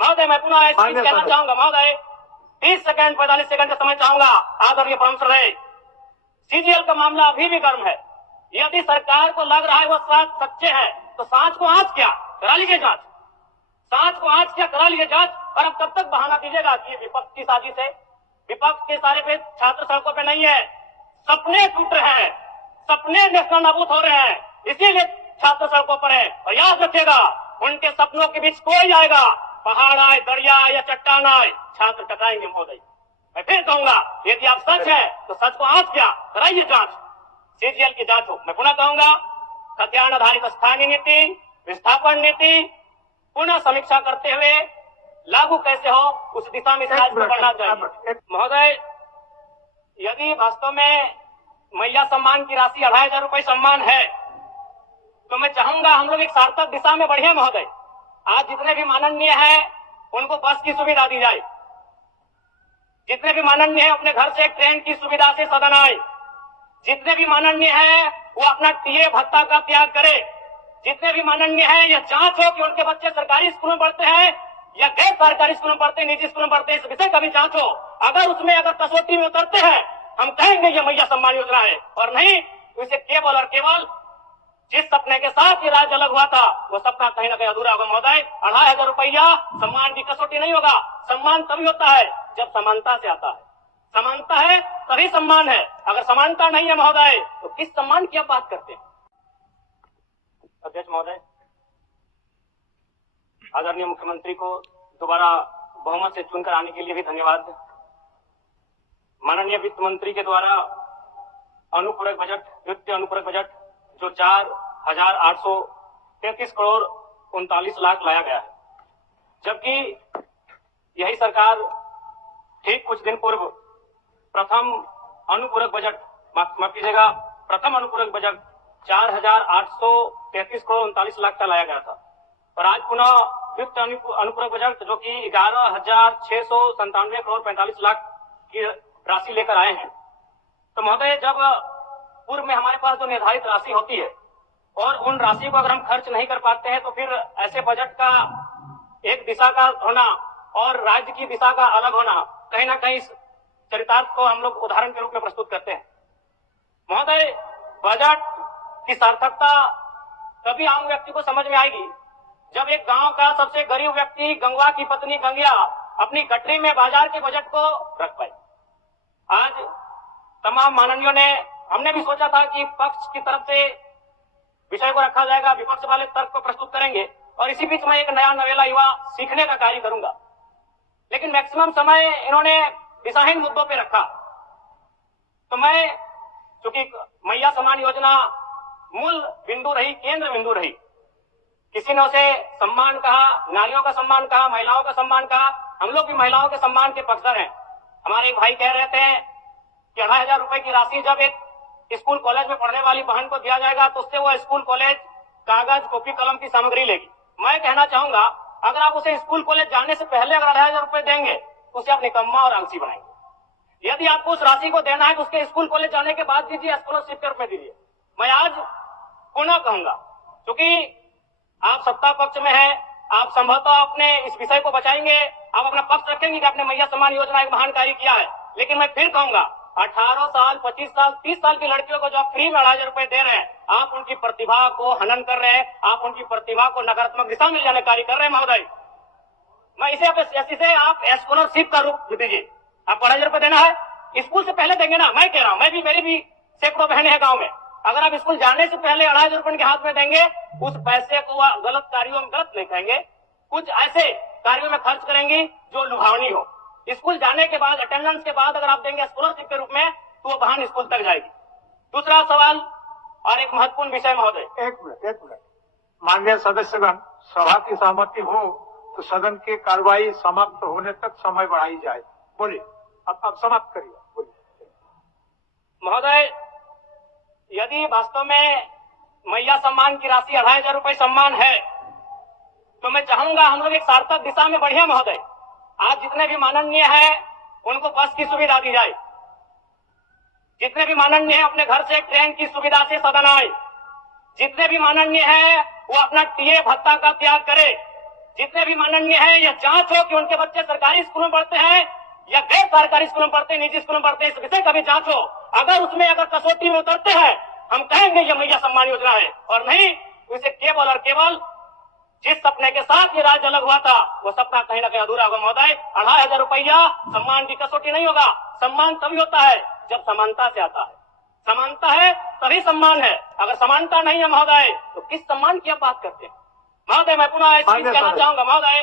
महोदय मैं पुनः एक चीज कहना चाहूंगा महोदय, 30 सेकंड 45 सेकंड का समय चाहूंगा। आदरणीय परम है, सीजीएल का मामला अभी भी गर्म है। यदि सरकार को लग रहा है वो सच्चे हैं तो सांच को आंच क्या करा लीजिए जांच, सांच को आंच क्या करा लीजिए जांच। और अब कब तक बहाना दीजिएगा कि विपक्ष की साजिश है? विपक्ष के सारे पे छात्र सड़कों पे नहीं है, सपने टूट रहे हैं, सपने नेशनल नाबूद हो रहे हैं, इसीलिए छात्र सड़कों पर है। और याद रखिएगा, उनके सपनों के बीच कोई आएगा, पहाड़ आए, दरिया या चट्टान आए, छात्र टकराएंगे महोदय। मैं फिर कहूंगा, यदि आप सच है तो सच को आंच क्या कराइए जांच, सीजीएल की जांच हो। मैं पुनः कहूंगा, खतियान आधारित स्थानीय नीति, विस्थापन नीति पुनः समीक्षा करते हुए लागू कैसे हो उस दिशा में राज्य को बढ़ना चाहिए। महोदय, यदि वास्तव में मैया सम्मान की राशि 2500 रुपए सम्मान है तो मैं चाहूंगा हम लोग एक सार्थक दिशा में बढ़े महोदय। आज जितने भी माननीय हैं उनको बस की सुविधा दी जाए, जितने भी माननीय हैं अपने घर से ट्रेन की सुविधा से सदन आए, जितने भी माननीय हैं वो अपना टीए भत्ता का त्याग करे, जितने भी माननीय हैं यह जांच हो कि उनके बच्चे सरकारी स्कूल में पढ़ते हैं या गैर सरकारी स्कूल में पढ़ते हैं, निजी स्कूल में पढ़ते हैं, इस विषय का भी जांच हो। अगर उसमें अगर कसौटी में उतरते हैं हम कहेंगे ये मैया सम्मान योजना है, और नहीं तो इसे केवल और केवल जिस सपने के साथ ये राज्य अलग हुआ था वो सपना कहीं ना कहीं अधूरा होगा महोदय। 2500 रुपया सम्मान की कसौटी नहीं होगा। सम्मान तभी होता है जब समानता से आता है, समानता है तभी सम्मान है। अगर समानता नहीं है महोदय तो किस सम्मान की आप बात करते हैं? अध्यक्ष महोदय, आदरणीय मुख्यमंत्री को दोबारा बहुमत से चुनकर आने के लिए भी धन्यवाद। माननीय वित्त मंत्री के द्वारा अनुपूरक बजट, वित्तीय अनुपूरक बजट जो 4,833 करोड़ 39 लाख लाया गया है, जबकि यही सरकार ठीक कुछ दिन पूर्व प्रथम अनुपूरक बजट, माफ कीजिएगा, प्रथम अनुपूरक बजट 4,833 करोड़ 39 लाख का लाया गया था। और आज पुनः वित्त अनुपूरक बजट जो कि 11,697 करोड़ 45 लाख की राशि लेकर आए हैं। तो महोदय, जब पूर्व में हमारे पास जो निर्धारित राशि होती है और उन राशि को अगर हम खर्च नहीं कर पाते हैं तो फिर ऐसे बजट का एक दिशा का होना और राज्य की दिशा का अलग होना, कहीं ना कहीं इस चरितार्थ को हम लोग उदाहरण के रूप में प्रस्तुत करते हैं। महोदय, बजट की सार्थकता तभी आम व्यक्ति को समझ में आएगी जब एक गांव का सबसे गरीब व्यक्ति, गंगवा की पत्नी गंगिया, अपनी गठरी में बाजार के बजट को रख पाए। आज तमाम माननीयों ने, हमने भी सोचा था कि पक्ष की तरफ से विषय को रखा जाएगा, विपक्ष वाले तर्क को प्रस्तुत करेंगे और इसी बीच में एक नया नवेला युवा सीखने का कार्य करूंगा। लेकिन मैक्सिमम समय इन्होंने दिशाहीन मुद्दों पे रखा। तो मैं, चूंकि मैया सम्मान योजना मूल बिंदु रही, केंद्र बिंदु रही, किसी ने उसे सम्मान कहा, नारियों का सम्मान कहा, महिलाओं का सम्मान कहा, हम लोग भी महिलाओं के सम्मान के पक्षधर हैं। हमारे एक भाई कह रहे थे कि 2500 रुपए की राशि जब एक स्कूल कॉलेज में पढ़ने वाली बहन को दिया जाएगा तो उससे वो स्कूल कॉलेज कागज, कॉपी, कलम की सामग्री लेगी। मैं कहना चाहूंगा, अगर आप उसे स्कूल कॉलेज जाने से पहले अगर 2500 रुपए देंगे तो उसे आप निकम्मा और आलसी बनाएंगे। यदि आपको उस राशि को देना है तो उसके स्कूल कॉलेज जाने के बाद दीजिए, स्कॉलरशिप के रूप में दीजिए। मैं आज पुनः कहूंगा, क्योंकि आप सत्ता पक्ष में है, आप संभवतः अपने इस विषय को बचाएंगे, आप अपना पक्ष रखेंगे कि आपने मैया सम्मान योजना एक महान कार्य किया है। लेकिन मैं फिर कहूंगा, 18 साल, 25 साल, 30 साल की लड़कियों को जो आप फ्री में 2500 रुपए दे रहे हैं, आप उनकी प्रतिभा को हनन कर रहे हैं, आप उनकी प्रतिभा को नकारात्मक दिशा में ले जाने कार्य कर रहे हैं महोदय। मैं इसे आप स्कॉलरशिप का रूप दीजिए। आपको 2500 रुपए देना है, स्कूल से पहले देंगे ना। मैं कह रहा हूं, मेरी भी सैकड़ों बहनें हैं गाँव में, अगर आप स्कूल जाने से पहले 2500 रुपए के हाथ में देंगे, उस पैसे को वह गलत कार्यों में, गलत नहीं कहेंगे, कुछ ऐसे कार्यों में खर्च करेंगी जो लुभावनी हो। स्कूल जाने के बाद, अटेंडेंस के बाद अगर आप देंगे स्कॉलरशिप के रूप में तो वो बहन स्कूल तक जाएगी। दूसरा सवाल और एक महत्वपूर्ण विषय महोदय, एक मिनट माननीय सदस्यगण, सभा की सहमति हो तो सदन की कार्रवाई समाप्त होने तक समय बढ़ाई जाए। बोलिए, अब समाप्त करिए, बोलिए। महोदय, यदि वास्तव में मैया सम्मान की राशि 2500 रुपए सम्मान है तो मैं चाहूंगा हम लोग एक सार्थक दिशा में बढ़े महोदय। आज जितने भी माननीय हैं उनको बस की सुविधा दी जाए, जितने भी माननीय हैं अपने घर से ट्रेन की सुविधा से सदन आए, जितने भी माननीय हैं वो अपना टीए भत्ता का त्याग करे, जितने भी माननीय हैं, यह जांच हो कि उनके बच्चे सरकारी स्कूलों में पढ़ते हैं या गैर सरकारी स्कूलों में पढ़ते हैं, निजी स्कूलों में पढ़ते हैं, इस विषय का भी जांच हो। अगर उसमें अगर कसौटी में उतरते हैं, हम कहेंगे यह मैया सम्मान योजना है, और नहीं तो इसे केवल और केवल जिस सपने के साथ ये राज्य अलग हुआ था, वो सपना कहीं ना कहीं अधूरा होगा महोदय। 2500 रुपया सम्मान की कसौटी नहीं होगा। सम्मान तभी होता है जब समानता से आता है। समानता है तभी सम्मान है। अगर समानता नहीं है महोदय, तो किस सम्मान की आप बात करते हैं महोदय? मैं पुनः एक चीज कहना चाहूंगा महोदय,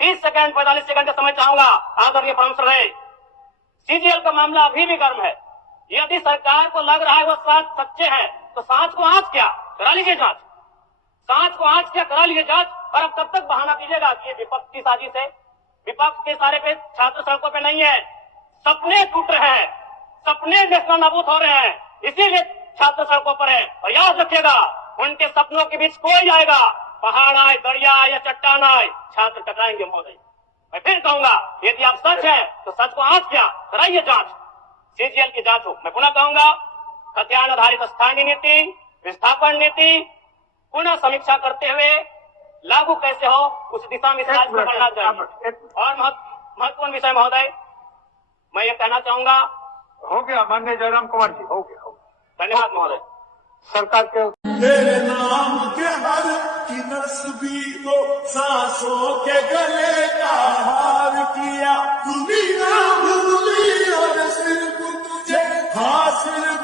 30 सेकंड 45 सेकंड का समय चाहूंगा। आदरणीय परम रहे, सीजीएल का मामला अभी भी गर्म है। यदि सरकार को लग रहा है वो साँच सच्चे हैं, तो साँच को आँच क्या करा लीजिए जांच, साँच को आँच क्या करा लीजिए जांच। और अब कब तक बहाना दीजिएगा कि ये विपक्ष की साजिश है? विपक्ष के सारे पे छात्र सड़कों पे नहीं है, सपने टूट रहे हैं, सपने नेस्तनाबूद नाबूद हो रहे हैं, इसीलिए छात्र सड़कों पर है। और याद रखिएगा, उनके सपनों के बीच कोई आएगा, पहाड़ आए, दरिया आए या चट्टान आए, छात्र टकराएंगे महोदय। मैं फिर कहूंगा, यदि आप सच है तो सच को आँच क्या कराइए जांच, सीजीएल की जांच हो। मैं पुनः कहूंगा, खतियान आधारित स्थानीय नीति, विस्थापन नीति पुनः समीक्षा करते हुए लागू कैसे हो, उस दिशा में राज्य को बढ़ना चाहिए। और महत्वपूर्ण विषय महोदय, मैं ये कहना चाहूंगा, हो गया माननीय जयराम कुमार जी, हो गया। धन्यवाद महोदय। सरकार के तेरे नाम के हर की नस्बी को सांसों के गले का हार किया, दुनिया भूली और सिर्फ तुझे हासिल